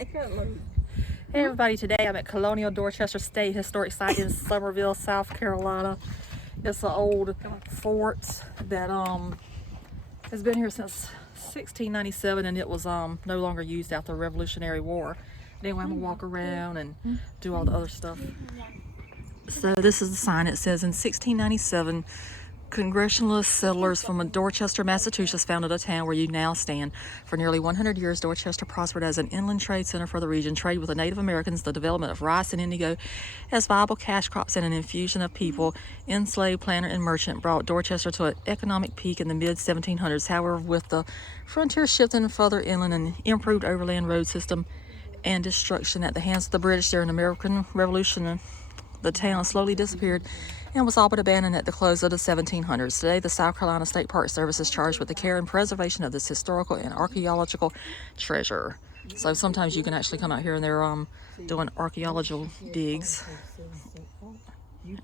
Hey everybody, today I'm at Colonial Dorchester State Historic Site in Summerville, South Carolina. It's an old fort that has been here since 1697, and it was no longer used after the Revolutionary War. But anyway, I'm gonna walk around and do all the other stuff. So this is the sign. It says, in 1697, Congressionalist settlers from Dorchester, Massachusetts founded a town where you now stand. For nearly 100 years, Dorchester prospered as an inland trade center for the region. Trade with the Native Americans, the development of rice and indigo as viable cash crops, and an infusion of people, enslaved, planter, and merchant, brought Dorchester to an economic peak in the mid-1700s. However, with the frontier shifting further inland and improved overland road system and destruction at the hands of the British during the American Revolution, the town slowly disappeared and was all but abandoned at the close of the 1700s. Today, the South Carolina State Park Service is charged with the care and preservation of this historical and archaeological treasure. So sometimes you can actually come out here and they're doing archaeological digs.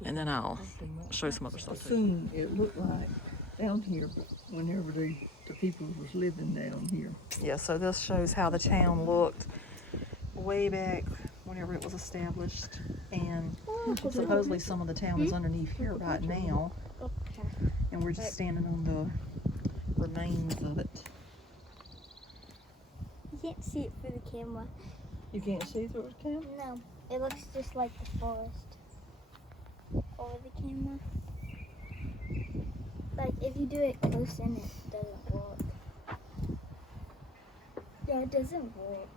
And then I'll show some other stuff too. Soon it looked like down here, but whenever the people was living down here. Yeah, so this shows how the town looked way back whenever it was established, and supposedly some of the town is underneath here right now, and we're just standing on the remains of it. You can't see it through the camera. You can't see through the camera? No, it looks just like the forest over the camera. Like if you do it close in, it doesn't work. Yeah, it doesn't work.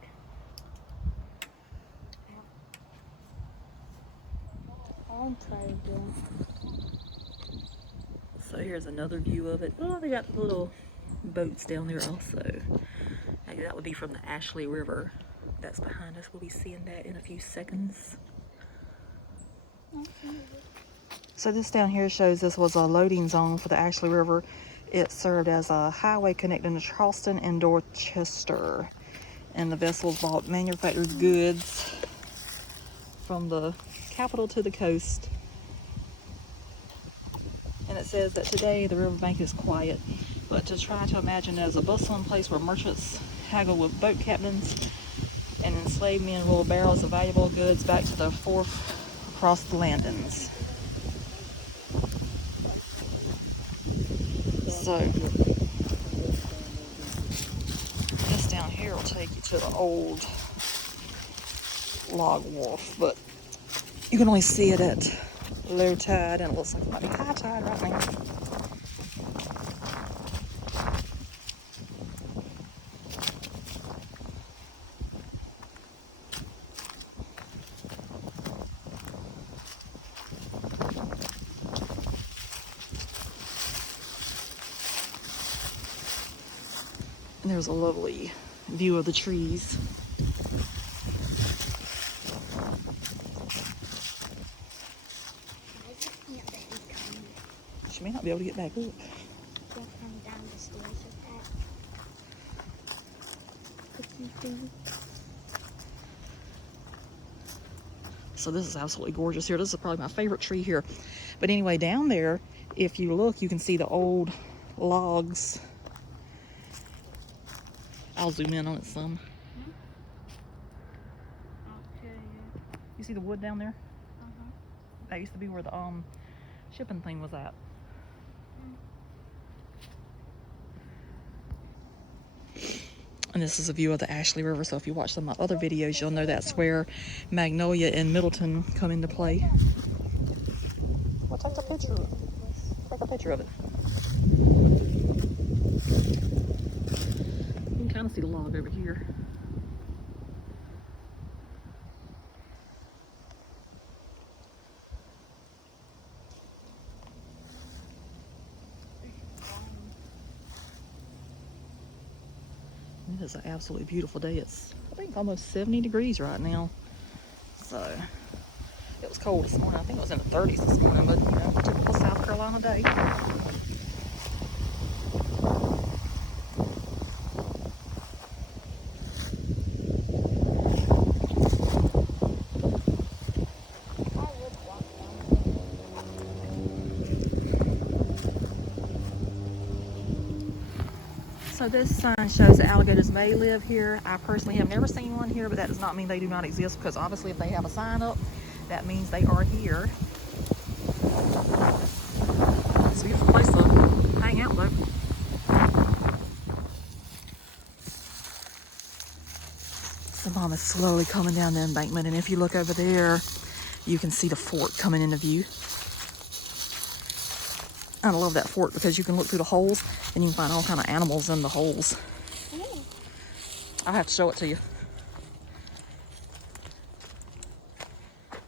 I'll try again. So here's another view of it. Oh, they got the little boats down there also. Maybe that would be from the Ashley River. That's behind us. We'll be seeing that in a few seconds. So this down here shows this was a loading zone for the Ashley River. It served as a highway connecting to Charleston and Dorchester. And the vessels brought manufactured goods from the capital to the coast. And it says that today the riverbank is quiet, but to try to imagine it as a bustling place where merchants haggle with boat captains and enslaved men roll barrels of valuable goods back to the fort across the landings. So this down here will take you to the old log wharf, but you can only see it at low tide, and it looks like it might be high tide right now. And there's a lovely view of the trees. She may not be able to get back up. Can't come down the stairs with that. So this is absolutely gorgeous here. This is probably my favorite tree here. But anyway, down there, if you look, you can see the old logs. I'll zoom in on it some. You see the wood down there? That used to be where the shipping thing was at. And this is a view of the Ashley River, so if you watch some of my other videos, you'll know that's where Magnolia and Middleton come into play. Well, take a picture of it. Take a picture of it. You can kind of see the log over here. It is an absolutely beautiful day. It's, I think, almost 70 degrees right now. So, it was cold this morning. I think it was in the 30s this morning, but, you know, typical South Carolina day. So this sign shows that alligators may live here. I personally have never seen one here, but that does not mean they do not exist, because obviously if they have a sign up, that means they are here. It's a beautiful place to hang out though. The mom is slowly coming down the embankment, and if you look over there, you can see the fort coming into view. I love that fort because you can look through the holes and you can find all kind of animals in the holes. Ooh. I'll have to show it to you.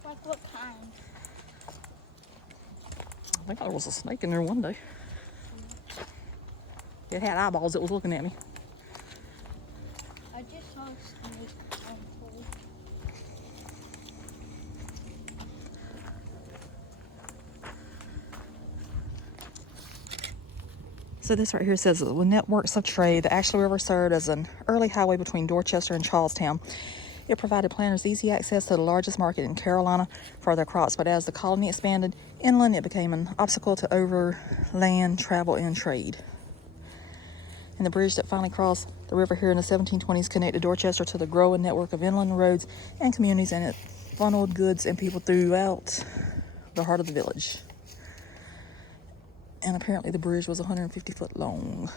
Like what kind? I think there was a snake in there one day. It had eyeballs. It was looking at me. I just saw a snake on pole. So this right here says, with networks of trade, the Ashley River served as an early highway between Dorchester and Charlestown. It provided planters easy access to the largest market in Carolina for their crops, but as the colony expanded inland, it became an obstacle to overland travel and trade. And the bridge that finally crossed the river here in the 1720s connected Dorchester to the growing network of inland roads and communities, and it funneled goods and people throughout the heart of the village. And apparently the bridge was 150 foot long.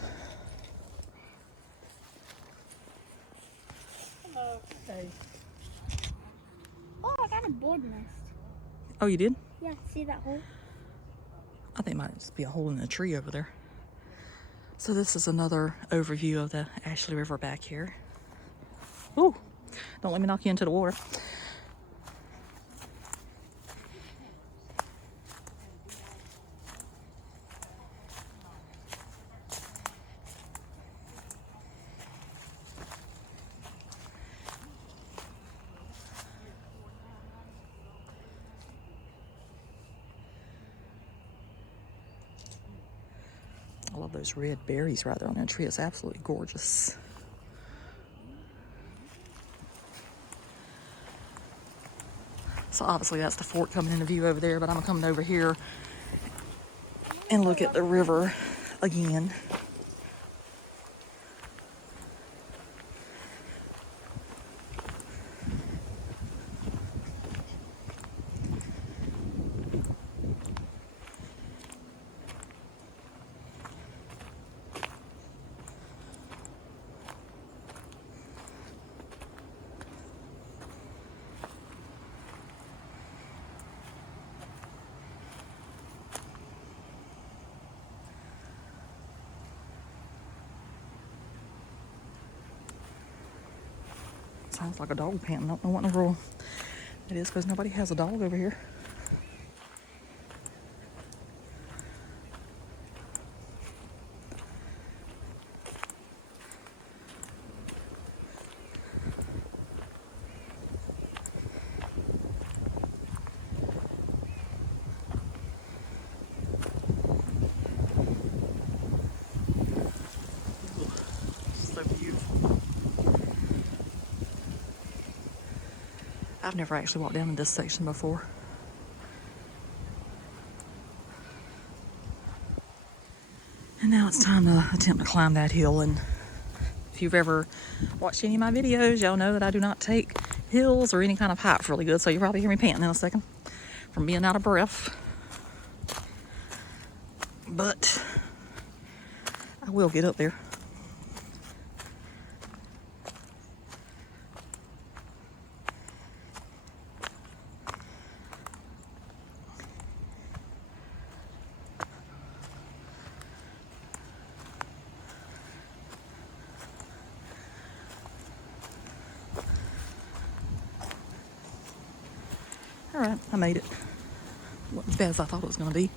Hello. Hey, Oh, I got a bird nest. Oh, you did? Yeah, see that hole? I think it might just be a hole in the tree over there. So this is another overview of the Ashley River back here. Ooh, don't let me knock you into the water. I love those red berries right there on that tree. It's absolutely gorgeous. So obviously that's the fort coming into view over there, but I'm coming over here and look at the river again. Sounds like a dog panting. I don't know what in the world it is, because nobody has a dog over here. So beautiful. I've never actually walked down in this section before. And now it's time to attempt to climb that hill. And if you've ever watched any of my videos, y'all know that I do not take hills or any kind of height really good. So you'll probably hear me panting in a second from being out of breath. But I will get up there. All right, I made it. Wasn't as bad as I thought it was going to be.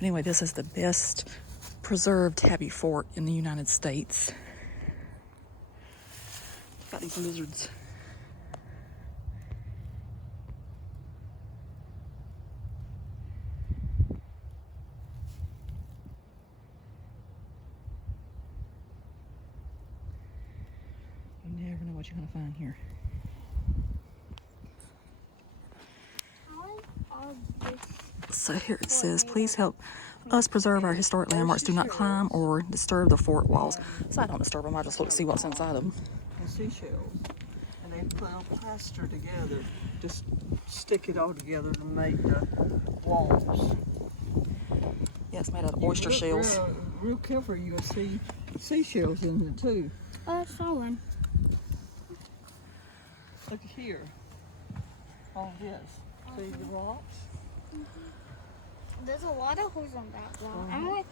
Anyway, this is the best preserved tabby fort in the United States. Got these lizards. I You never know what you're going to find here. So here it says, please help us preserve our historic landmarks. Do not climb or disturb the fort walls. So I don't disturb them. I just look to see what's inside them. And seashells. And they put a plaster together. Just stick it all together to make the walls. Yeah, it's made out of oyster shells. Real careful, you'll see seashells in it too. Oh, I saw one. Look here. All this. See the rocks? There's a lot of holes on that wall. I'm going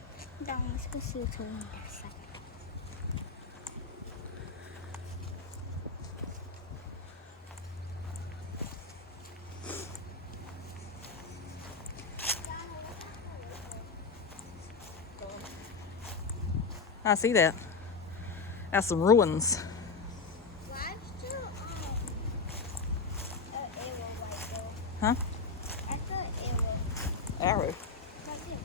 down. Let's go see what's on that side. I see that. That's some ruins. Why is there an arrow right there? Huh? I saw an arrow. Arrow. Right there.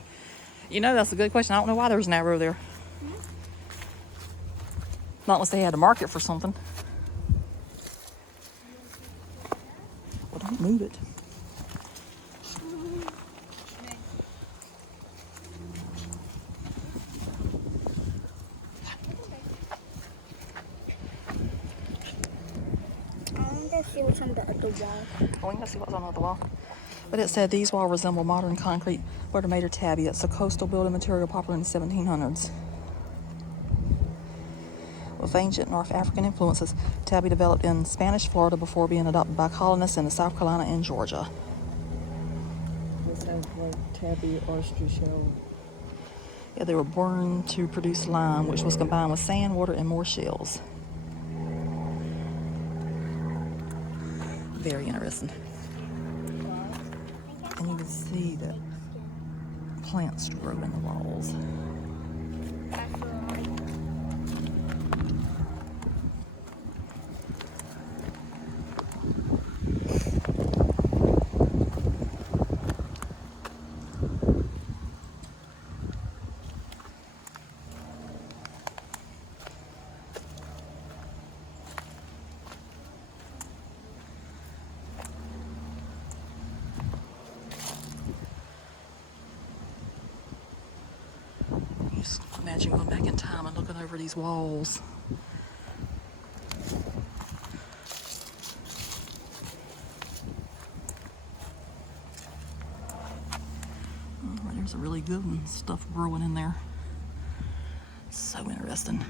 You know, that's a good question. I don't know why there's an arrow there. Not unless they had to mark it for something. Well, don't move it. I want to see what's on the other wall. Oh, we can see what's on the other wall. But it said these walls resemble modern concrete butter made or tabby. It's a coastal building material popular in the 1700s. With ancient North African influences, tabby developed in Spanish Florida before being adopted by colonists in South Carolina and Georgia. This has like tabby oyster shell. Yeah, they were burned to produce lime, which was combined with sand, water, and more shells. Very interesting. And you can see that plants grow in the walls. Just imagine going back in time and looking over these walls. Oh, there's a really good one, stuff growing in there. So interesting.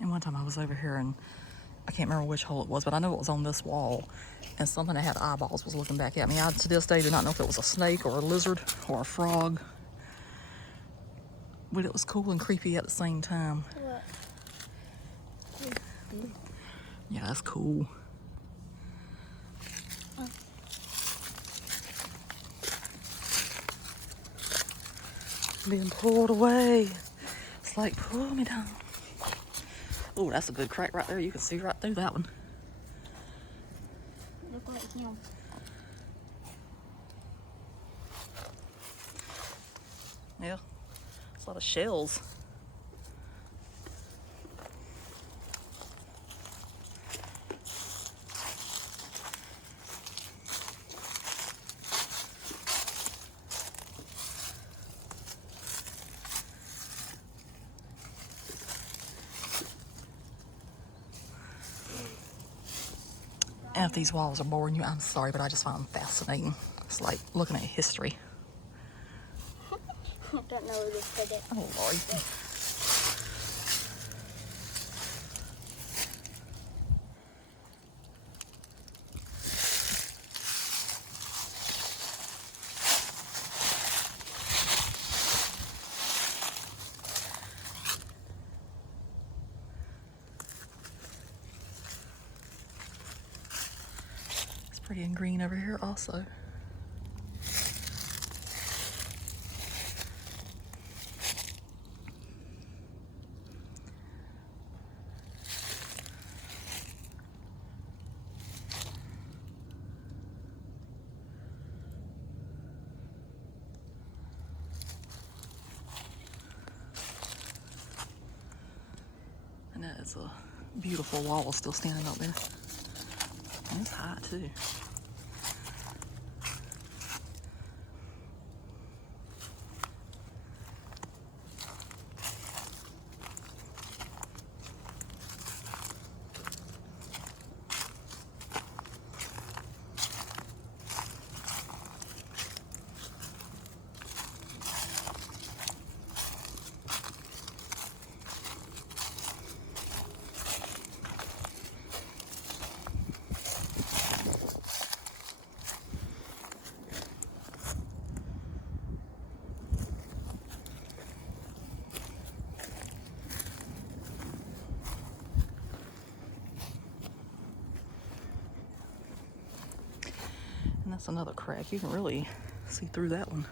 And one time I was over here and I can't remember which hole it was, but I know it was on this wall. And something that had eyeballs was looking back at me. I, to this day, do not know if it was a snake or a lizard or a frog. But it was cool and creepy at the same time. What? Yeah, that's cool. Being pulled away. It's like, pull me down. Oh, that's a good crack right there. You can see right through that one. Look like him. Yeah, it's a lot of shells. And if these walls are boring you, I'm sorry, but I just find them fascinating. It's like looking at history. I don't know where to put it. Oh, Lord. Pretty and green over here also. And that is a beautiful wall still standing up there. And it's high too. And that's another crack. You can really see through that one.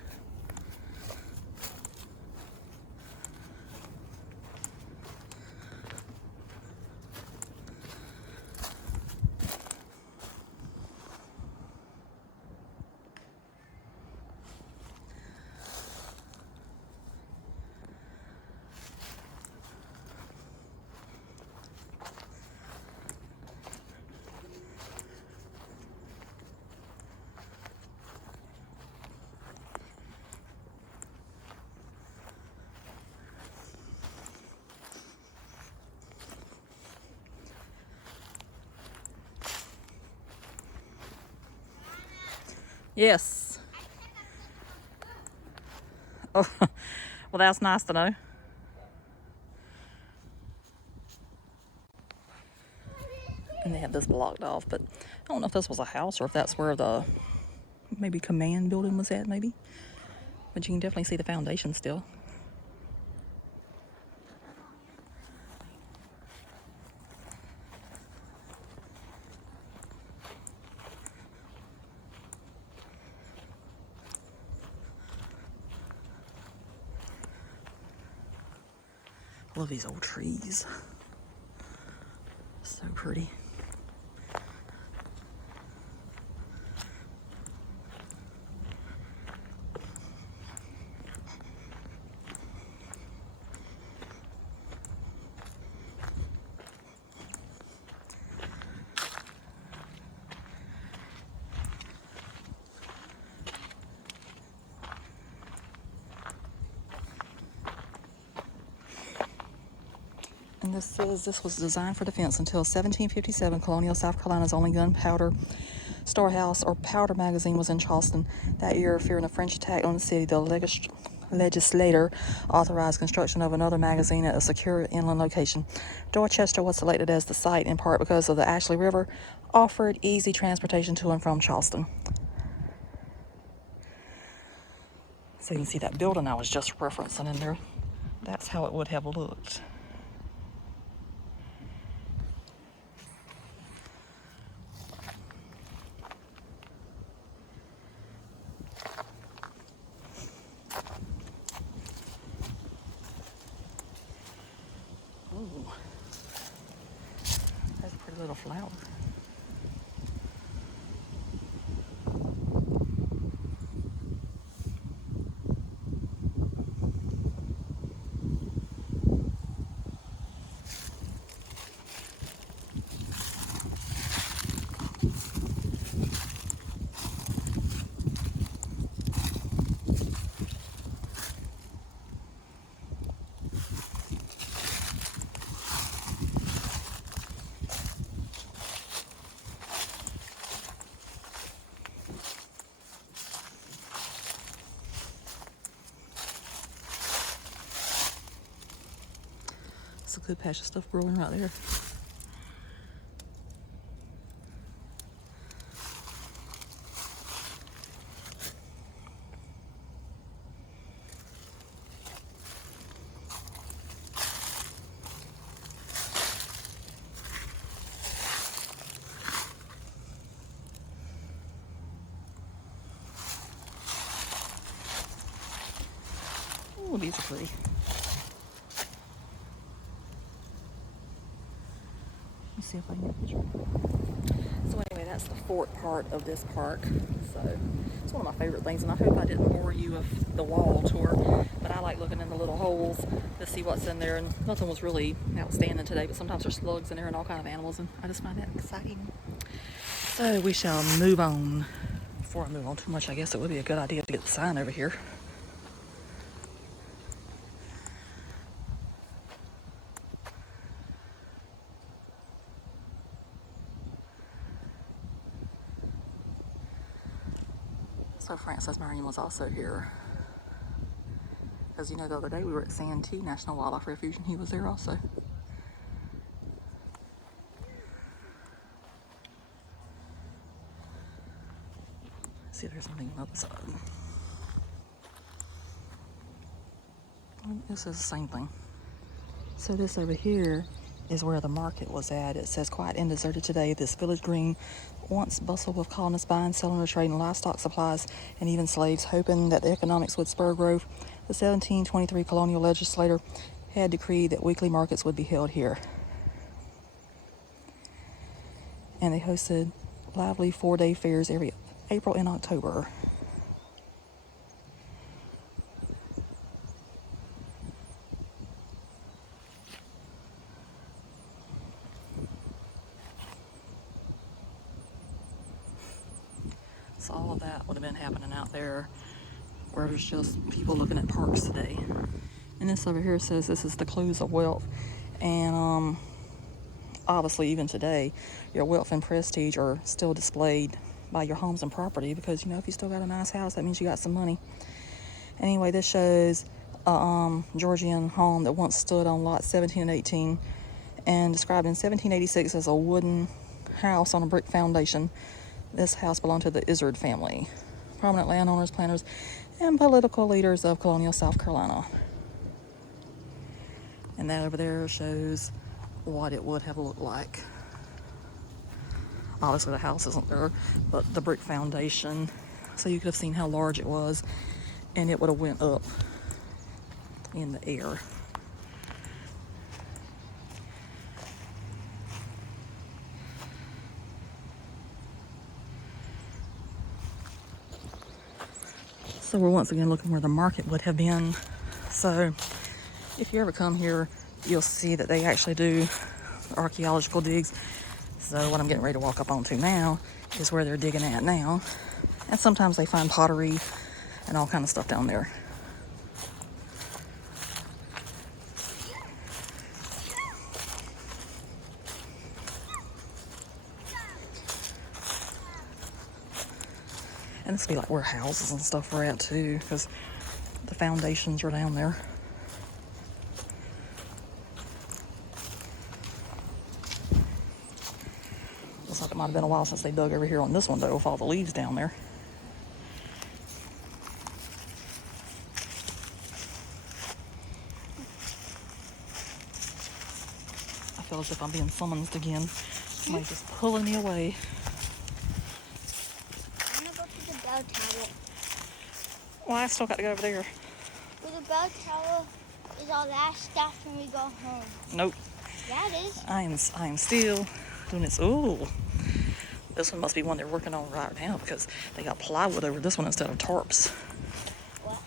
Yes. Oh, well, that's nice to know. And they have this blocked off, but I don't know if this was a house or if that's where the maybe command building was at, maybe. But you can definitely see the foundation still. I love these old trees. So pretty. And this says this was designed for defense until 1757. Colonial South Carolina's only gunpowder storehouse or powder magazine was in Charleston. That year, fearing a French attack on the city, the legislator authorized construction of another magazine at a secure inland location. Dorchester was selected as the site in part because of the Ashley River offered easy transportation to and from Charleston. So you can see that building I was just referencing in there. That's how it would have looked. Ooh, that's a pretty little flower. It's a good patch of stuff growing right there. these are pretty. Let me see if I can get a picture. So anyway, that's the fort part of this park. So it's one of my favorite things, and I hope I didn't bore you with the wall tour, but I like looking in the little holes to see what's in there, and nothing was really outstanding today, but sometimes there's slugs in there and all kind of animals, and I just find that exciting. So we shall move on. Before I move on too much, I guess it would be a good idea to get the sign over here. So Frances Marion was also here. As you know, the other day we were at Santee National Wildlife Refuge, and he was there also. See if there's something on the other side. This is the same thing. So this over here is where the market was at. It says, quiet and deserted today, this village green once bustled with colonists buying, selling, or trading livestock supplies, and even slaves, hoping that the economics would spur growth. The 1723 colonial legislature had decreed that weekly markets would be held here. And they hosted lively 4-day fairs every April and October. So all of that would have been happening out there where there's just people looking at parks today. And this over here says this is the clues of wealth. And obviously even today, your wealth and prestige are still displayed by your homes and property, because, you know, if you still got a nice house, that means you got some money. Anyway, this shows a Georgian home that once stood on lots 17 and 18 and described in 1786 as a wooden house on a brick foundation. This house belonged to the Izzard family, prominent landowners, planters, and political leaders of colonial South Carolina. And that over there shows what it would have looked like. Obviously the house isn't there, but the brick foundation, so you could have seen how large it was, and it would have went up in the air. So we're once again looking where the market would have been. So if you ever come here, you'll see that they actually do archaeological digs. So what I'm getting ready to walk up onto now is where they're digging at now. And sometimes they find pottery and all kind of stuff down there. And this would be like where houses and stuff were at too, because the foundations are down there. Looks like it might have been a while since they dug over here on this one though, with all the leaves down there. I feel as if I'm being summoned again. Somebody's just pulling me away. Bell tower. Well, I still got to go over there. Well, the bell tower is our last stop when we go home. Nope. Yeah, it is. I am still doing this. Ooh, this one must be one they're working on right now, because they got plywood over this one instead of tarps. What?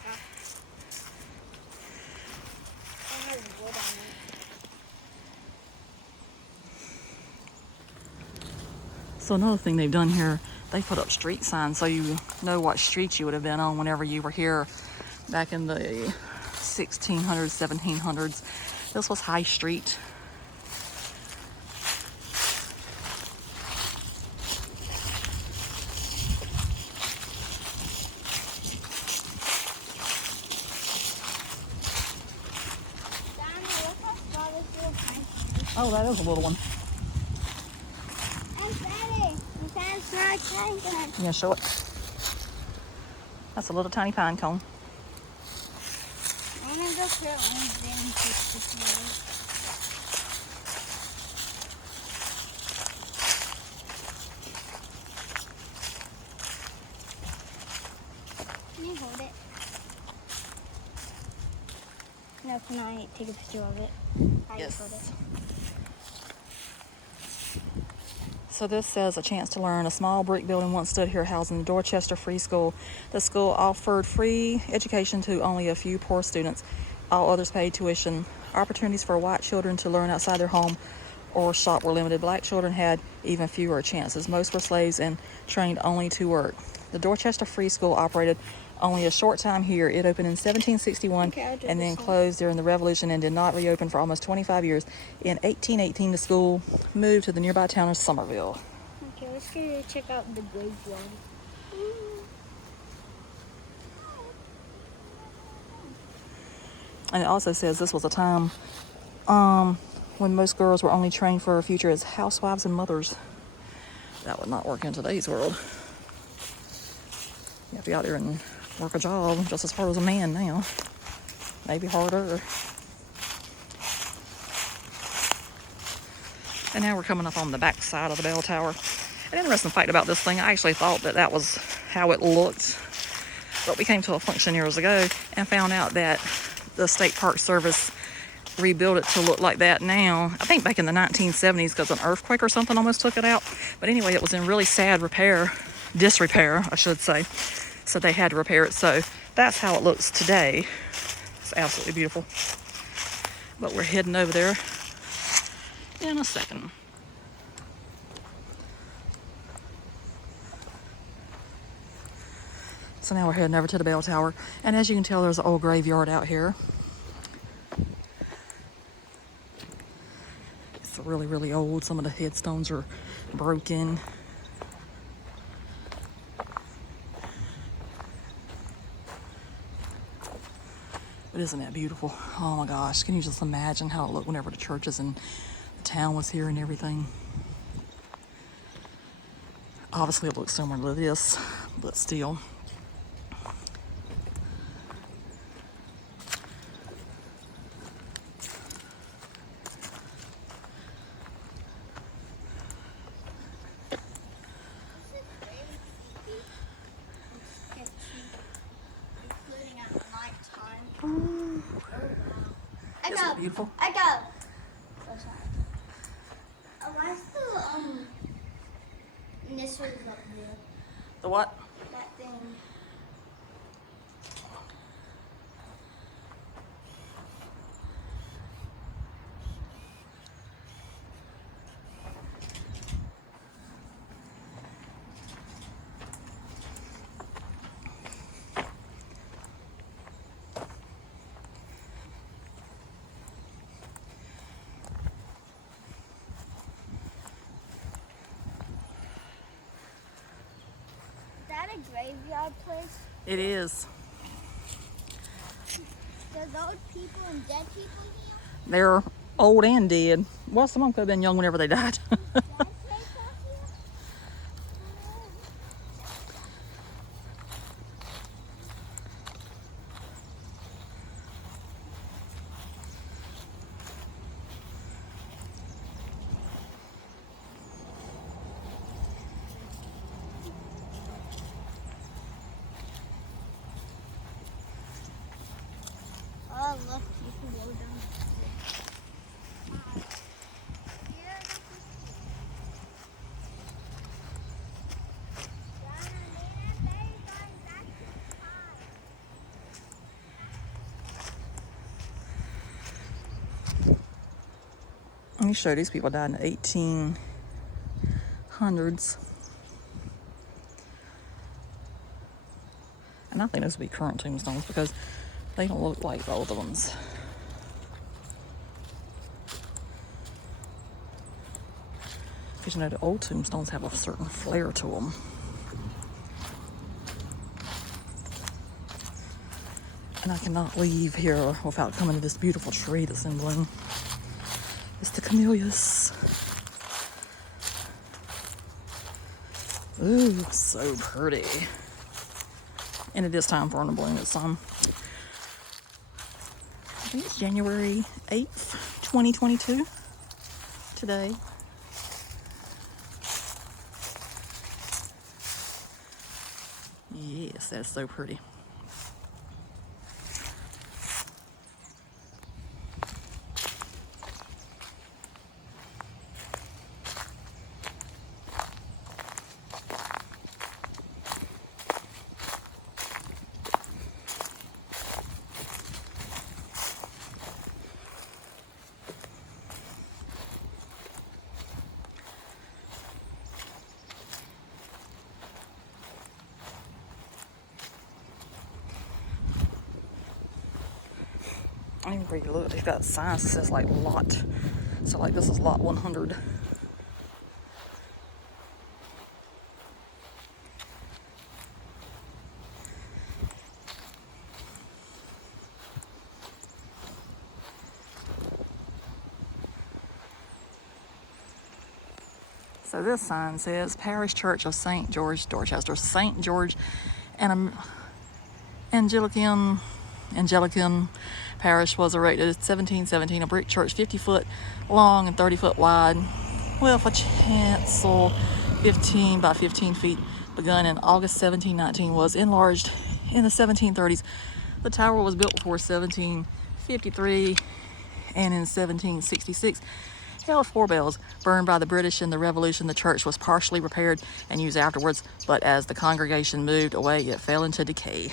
I have wood on it. So another thing they've done here, they put up street signs so you know what street you would have been on whenever you were here back in the 1600s, 1700s. This was High Street. Oh, that is a little one. You gonna show it? That's a little tiny pine cone. I'm gonna go put it on then Can you hold it? Can I take a picture of it? Yes. So this says a chance to learn. A small brick building once stood here housing the Dorchester Free School. The school offered free education to only a few poor students. All others paid tuition. Opportunities for white children to learn outside their home or shop were limited. Black children had even fewer chances. Most were slaves and trained only to work. The Dorchester Free School operated only a short time here. It opened in 1761 and then closed during the Revolution and did not reopen for almost 25 years. In 1818, the school moved to the nearby town of Summerville. Okay, let's go check out the graveyard. And it also says this was a time when most girls were only trained for a future as housewives and mothers. That would not work in today's world. You have to be out there and work a job just as hard as a man now. Maybe harder. And now we're coming up on the back side of the bell tower. An interesting fact about this thing, I actually thought that was how it looked. But we came to a function years ago and found out that the State Park Service rebuilt it to look like that now. I think back in the 1970s because an earthquake or something almost took it out. But anyway, it was in really sad disrepair, I should say. So they had to repair it. So that's how it looks today. It's absolutely beautiful. But we're heading over there in a second. So now we're heading over to the bell tower. And as you can tell, there's an old graveyard out here. It's really, really old. Some of the headstones are broken. But isn't that beautiful? Oh my gosh, can you just imagine how it looked whenever the churches and the town was here and everything? Obviously it looks similar to this, but still. Isn't that beautiful? I go. Why's the initials up there? The what? That thing. Is that a graveyard place? It is. There's old people and dead people here? They're old and dead. Well, some of them could have been young whenever they died. Dead place out here? Oh, look, you can go down. Let me show you, these people died in the 1800s. And I think those would be current tombstones because they don't look like the older ones. Because you know the old tombstones have a certain flair to them. And I cannot leave here without coming to this beautiful tree that's in bloom. It's the camellias. Ooh, so pretty. And it is time for them to bloom. It's I think it's January 8th, 2022. Today. Yes, that's so pretty. angry. Look, they've got signs that says like lot. So like this is lot 100. So this sign says Parish Church of St. George, Dorchester. St. George and Anglican Parish was erected in 1717. A brick church 50 foot long and 30 foot wide, with a chancel 15 by 15 feet, begun in August 1719, was enlarged in the 1730s. The tower was built before 1753, and in 1766 held 4 bells. Burned by the British in the Revolution, the church was partially repaired and used afterwards, but as the congregation moved away, it fell into decay.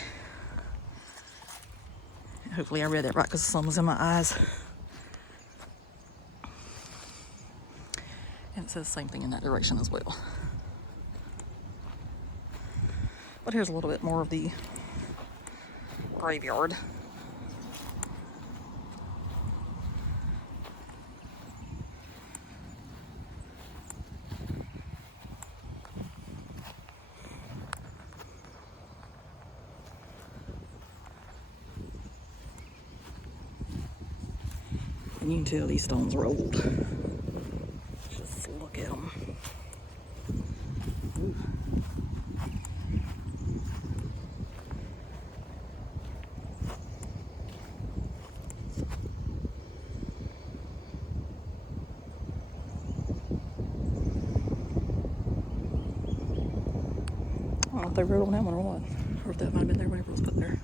Hopefully I read that right because the sun was in my eyes. And it says the same thing in that direction as well. But here's a little bit more of the graveyard. And you can tell these stones are old. Just look at them. Ooh. I don't know if they wrote on that one or what, or if that might have been there whenever it was put there.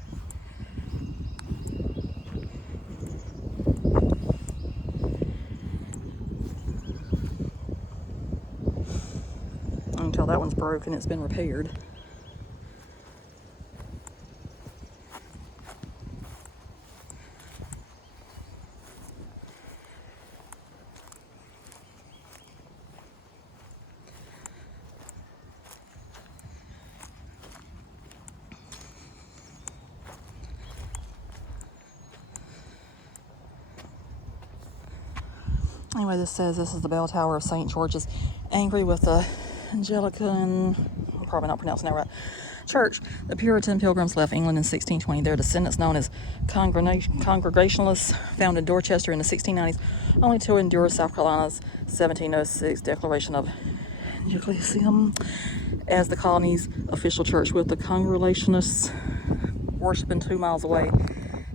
Until that one's broken, it's been repaired. Anyway, this says this is the bell tower of St. George's. Angry with the Anglican, I'm probably not pronouncing that right, church. The Puritan pilgrims left England in 1620. Their descendants, known as Congregationalists, founded Dorchester in the 1690s, only to endure South Carolina's 1706 declaration of Anglicanism as the colony's official church, with the Congregationalists worshiping 2 miles away.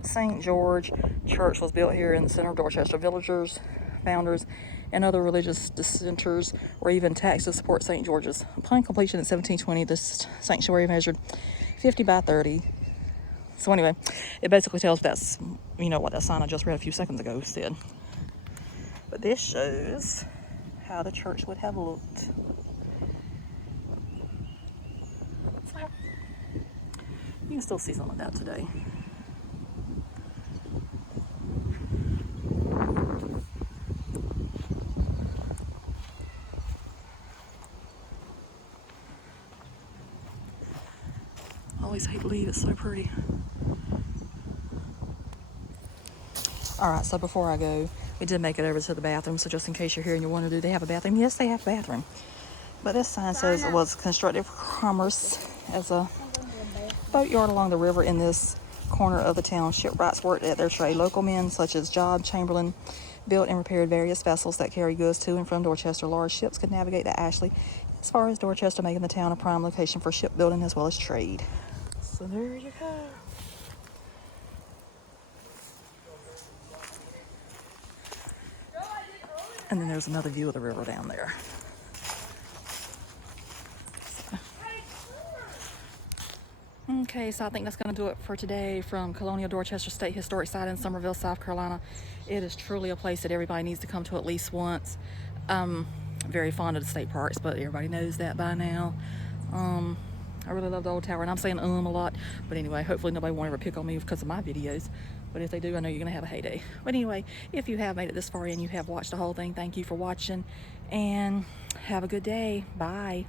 St. George Church was built here in the center of Dorchester. Villagers, founders, and other religious dissenters were even taxed to support St. George's. Upon completion in 1720, this sanctuary measured 50 by 30. So anyway, it basically tells that's, you know, what that sign I just read a few seconds ago said. But this shows how the church would have looked. So, you can still see some of that today. I always hate to leave, it's so pretty. Alright, so before I go, we did make it over to the bathroom, so just in case you're here and you're wondering, do they have a bathroom? Yes, they have a bathroom. But this sign says it was constructed for commerce as a boatyard along the river in this corner of the town. Shipwrights worked at their trade. Local men such as Job Chamberlain built and repaired various vessels that carry goods to and from Dorchester. Large ships could navigate the Ashley as far as Dorchester, making the town a prime location for shipbuilding as well as trade. So there you go. And then there's another view of the river down there. Okay, so I think that's going to do it for today from Colonial Dorchester State Historic Site in Summerville, South Carolina. It is truly a place that everybody needs to come to at least once. Very fond of the state parks, but everybody knows that by now. I really love the old tower, and I'm saying a lot, but anyway, hopefully nobody won't ever pick on me because of my videos, but if they do, I know you're gonna have a heyday. But anyway, if you have made it this far and you have watched the whole thing, thank you for watching, and have a good day. Bye.